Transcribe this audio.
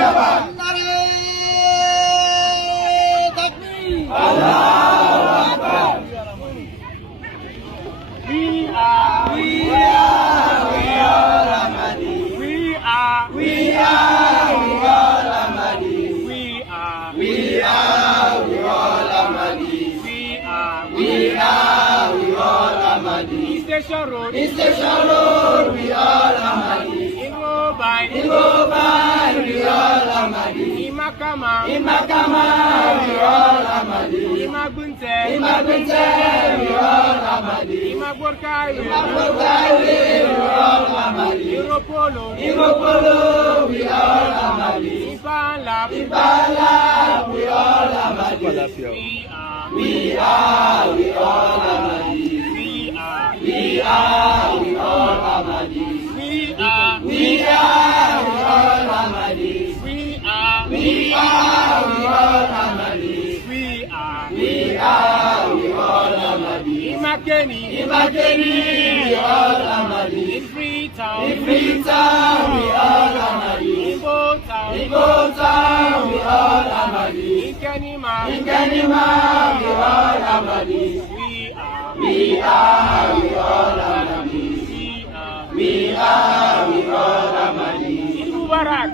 Zindabad. Nare Takbir. Allahu Akbar. We are all Ahmadi. We are all Ahmadi. We are all Ahmadi. All Ahmadi. Station Road. Station Road, we all Ahmadi. In Mobile, we all Ahmadi. in Makama, In Makama, we all Ahmadi. in Magunte, In Magunte, we all Ahmadi. in Magorkai, We all Ahmadi. in Ropolo, In Mopolo, we all Ahmadi. in Panlap, In Bala, we all Ahmadi. We all Ahmadi. We all Ahmadi. we are all Ahmadi. we are all Ahmadi. we are We all Ahmadi. in Makeni, In Makeni, we all Ahmadi. in Freetown, In Freetown, we all Ahmadi. in Botown, In Botown, we all Ahmadi. in Kenima, In Kanima, we all Ahmadi. we all Ahmadi. are We all Ahmadi. in Mubarak,